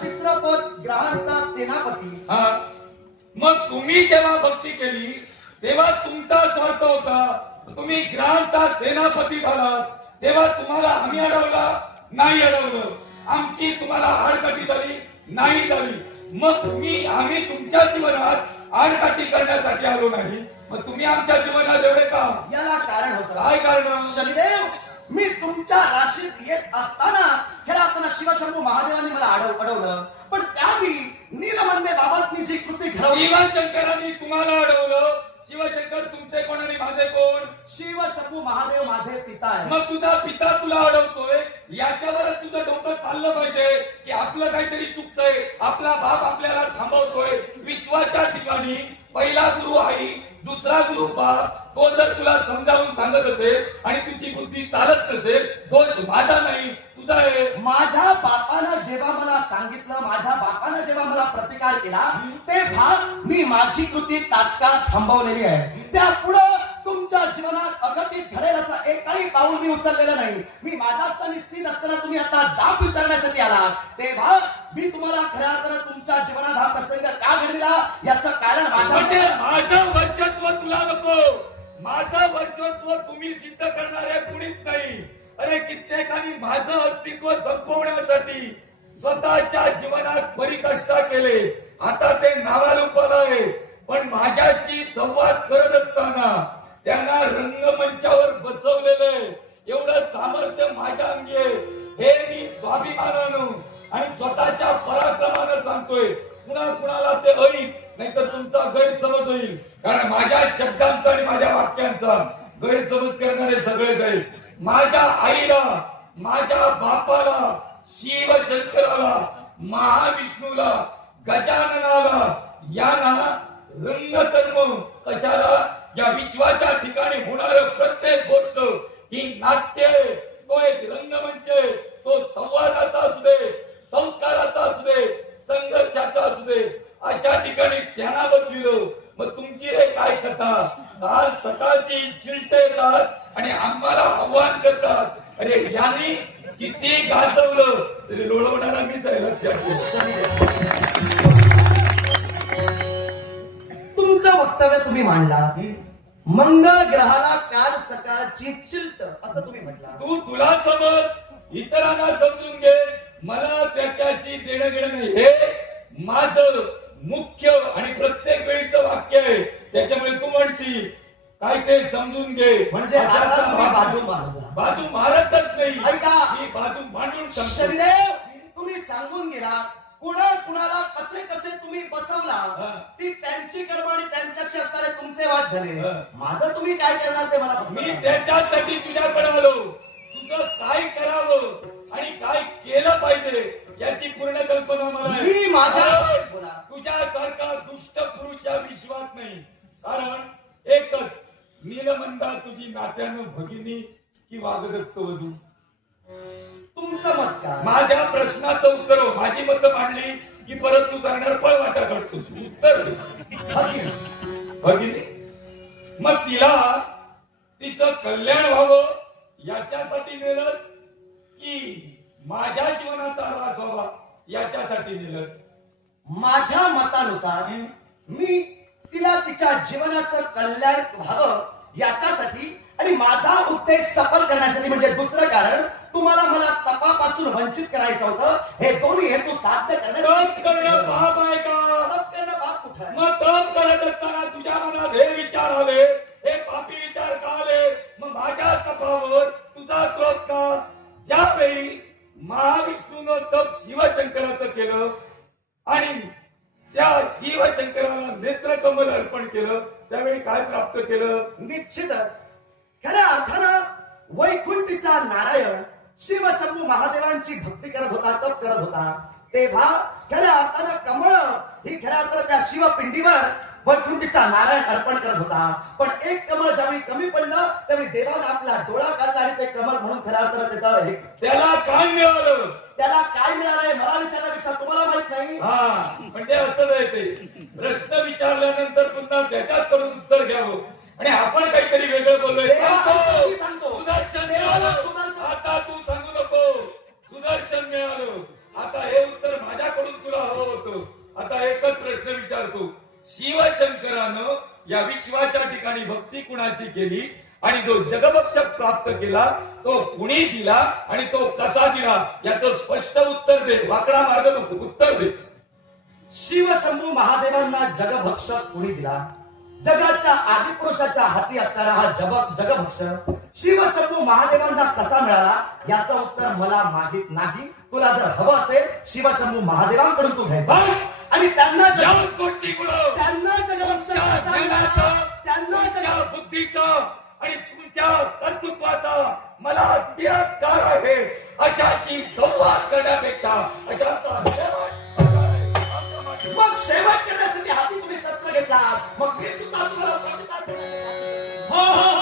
तिसरं पद ग्रहांचा सेनापती. मग तुम्ही जेव्हा भक्ती केली तेव्हा तुमचा स्वार्थ होता. तुम्ही ग्रहांचा सेनापती झाला तेव्हा तुम्हाला आम्ही अडवला नाही अडवलं. आमची तुम्हाला आडकाठी झाली नाही झाली. मग आम्ही तुमच्या जीवनात आडकाठी करण्यासाठी आलो नाही. मग तुम्ही आमच्या जीवनात एवढे का? याला कारण होतं. काय कारण? शनिदेव, मी तुमच्या राशीत येत असताना खेळातना शिवशंभू महादेवांनी मला अडवलं. पण त्याआधी नीलमंदे बाबांनी जी कृती घडवली. शिवशंकरांनी तुम्हाला अडवलं. शिवशंकर तुमचे कोण आणि माझे कोण? शिवशंभू महादेव माझे पिता आहे. मग तुझा पिता तुला अडवतोय याच्यावरच तुझं डोकं चाललं पाहिजे की आपलं काहीतरी चुकतंय. आपला बाप आपल्याला थांबवतोय. विश्वाच्या ठिकाणी पहिला गुरु आई, दुसरा गुरु बाप. तो जर तुला समजावून सांगत असेल आणि तुझी बुद्धी चालत नसेल, दोष माझा नाही तुझा आहे. माझ्या बापानं जेव्हा मला सांगितलं, माझ्या बापानं जेव्हा मला प्रतिकार केला, तेव्हा मी माझी कृती तात्काळ थांबवलेली आहे. त्या पुढे तुमच्या जीवनात अघटित घडेल असं एकही पाऊल मी उचललेलं नाही. मी माझ्या स्थानी स्थित असताना तुम्ही आता जाब विचारण्यासाठी आला, तेव्हा मी तुम्हाला खऱ्या अर्थानं तुमच्या जीवनात हा प्रसंग का घडविला याचं कारण माझं वर्चस्व तुला नको. माझं वर्चस्व तुम्ही सिद्ध करणारे कुणीच नाही. अरे कित्येकांनी माझं अस्तित्व संपवण्यासाठी स्वतःच्या जीवनात परिकष्ट केले. आता ते नावारूपाला आहे. पण माझ्याशी संवाद करत असताना त्यांना रंगमंचावर बसवलेले एवढं सामर्थ्य माझ्या अंगी आहे. हे मी स्वाभिमानानं आणि स्वतःच्या पराक्रमानं सांगतोय. कुणाला ते ऐक, नाहीतर तुमचा गैरसमज होईल. कारण माझ्या शब्दांचा आणि माझ्या वाक्यांचा गैरसमज करणारे सगळेच आहेत. माझ्या आईला, माझ्या बापाला, शिवशंकराला, महाविष्णूला, गजाननाला यांना रंगकर्म कशाला? या विश्वाच्या ठिकाणी होणारं प्रत्येक गोष्ट ही नाट्य आहे. तो एक रंगमंच आहे. तो संवादाचा असू दे, संस्काराचा असू दे, संघर्षाचा असू दे, अशा ठिकाणी त्यांना बसविलं. मग तुमची रे काय कथा? काल सकाळची चिलटे येतात आणि आम्हाला आव्हान करतात. अरे यांनी किती गाजवलं तरी लोळवणारा मीच आहे, लक्षात ठेवा. तुमचं वक्तव्य तुम्ही मांडला. मंगळ ग्रहाला काल सकाळची चिलट असं तुम्ही म्हटलं. तुला समज, इतरांना समजून घे. मला त्याच्याशी देणं घेणं नाही. हे माझं मुख्य आणि प्रत्येक वेळीचं वाक्य आहे. त्याच्यामुळे तू म्हणशील काय ते समजून घे. म्हणजे बाजू मारतच नाही. ऐका, मी बाजू मांडून शनिदेव, तुम्ही सांगून गेला कुणाला कसे कसे तुम्ही बसवला. ती त्यांची कर्म आणि त्यांच्याशी असणारे तुमचे वाद झाले. माझं तुम्ही काय करणार ते मला. मी त्याच्यासाठी तुझ्याकडे आलो. तुझं काय करावं आणि काय केलं पाहिजे याची पूर्ण कल्पना मला आहे. मी माझ्या तुझ्यासारखा दुष्ट पुरुष या विश्वात नाही. कारण एकच, नीलमंदा तुझी नात्यानं भगिनी की वागदत्त वधू. तुमचं मत काय? माझ्या प्रश्नाचं उत्तर हो. माझी मतं मांडली की परत तू सांगणार पळवाटा काढतो. उत्तर भगिनी. मग तिला तिचं कल्याण व्हावं याच्यासाठी नेलंस की माझ्या जीवनाचा ऱ्हास व्हावा याच्यासाठी नेलंस? माझ्या मतानुसार मी तिला तिच्या जीवनाचं कल्याण व्हावं याच्यासाठी आणि माझा उद्देश सफल करण्यासाठी. म्हणजे दुसरं कारण तुम्हाला मला तपापासून वंचित करायचं होतं. हे दोन्ही हेतू साध्य तप करणं पाप आहे का? तप करणं पाप कुठं आहे? मग तप करत असताना तुझ्या मनात हे विचार आले, हे पापी विचार का आले? मग माझ्या तपावर तुझा क्रोध का? ज्यावेळी महाविष्णूनं तप शिवशंकराचं केलं आणि त्या शिवशंकराला नेत्रकमल अर्पण केलं, त्यावेळी काय प्राप्त केलं? निश्चितच खऱ्या अर्थानं वैकुंठीचा नारायण शिवशंभू महादेवांची भक्ती करत होता, तप करत होता. तेव्हा खऱ्या अर्थानं कमळ ही खऱ्या अर्थानं त्या शिवपिंडीवर वैकुंठीचा नारायण अर्पण करत होता. पण एक कमळ ज्यावेळी कमी पडलं त्यावेळी देवानं आपला डोळा काढला आणि ते कमळ म्हणून खऱ्या अर्थानं त्याला काय मिळालं? त्याला काय मिळालंय मला विचारण्यापेक्षा तुम्हाला माहित नाही. म्हणजे असं आहे ते. प्रश्न विचारल्यानंतर पुन्हा त्याच्याच कडून उत्तर घ्यावं आणि आपण काहीतरी वेगळं बोललोय. सुदर्शन मिळालं. आता तू सांगू नको. सुदर्शन मिळालं. आता हे उत्तर माझ्याकडून कोणाची केली आणि जो जगभक्षक प्राप्त केला तो कुणी दिला आणि तो कसा दिला याचं स्पष्ट उत्तर दे. वाकडा मार्ग नको, उत्तर दे. शिवशंभू महादेवांना जगभक्षक कुणी दिला? जगाच्या आदिपुरुषाच्या हाती असणारा हा जगभक्षक शिवशंभू महादेवांना कसा मिळाला याचं उत्तर मला माहित नाही. तुला जर हवं असेल शिवशंभू महादेवांकडून तू घ्यायचा बस. आणि त्यांना याच गोष्टीमुळं त्यांना जगभक्षक तुमच्या कसा मिळाला? ज्ञानाचं, त्यांना तुमच्या बुद्धीचं आणि तुमच्या कर्तृत्वाचा मला तिरस्कार आहे. अशाची संवाद करण्यापेक्षा अशाचा शेवट मग शेवट करण्यासाठी हाती तुम्ही शस्त्र घेतला, मग मी सुद्धा तुम्हाला प्रतिकार करण्यासाठी हो हो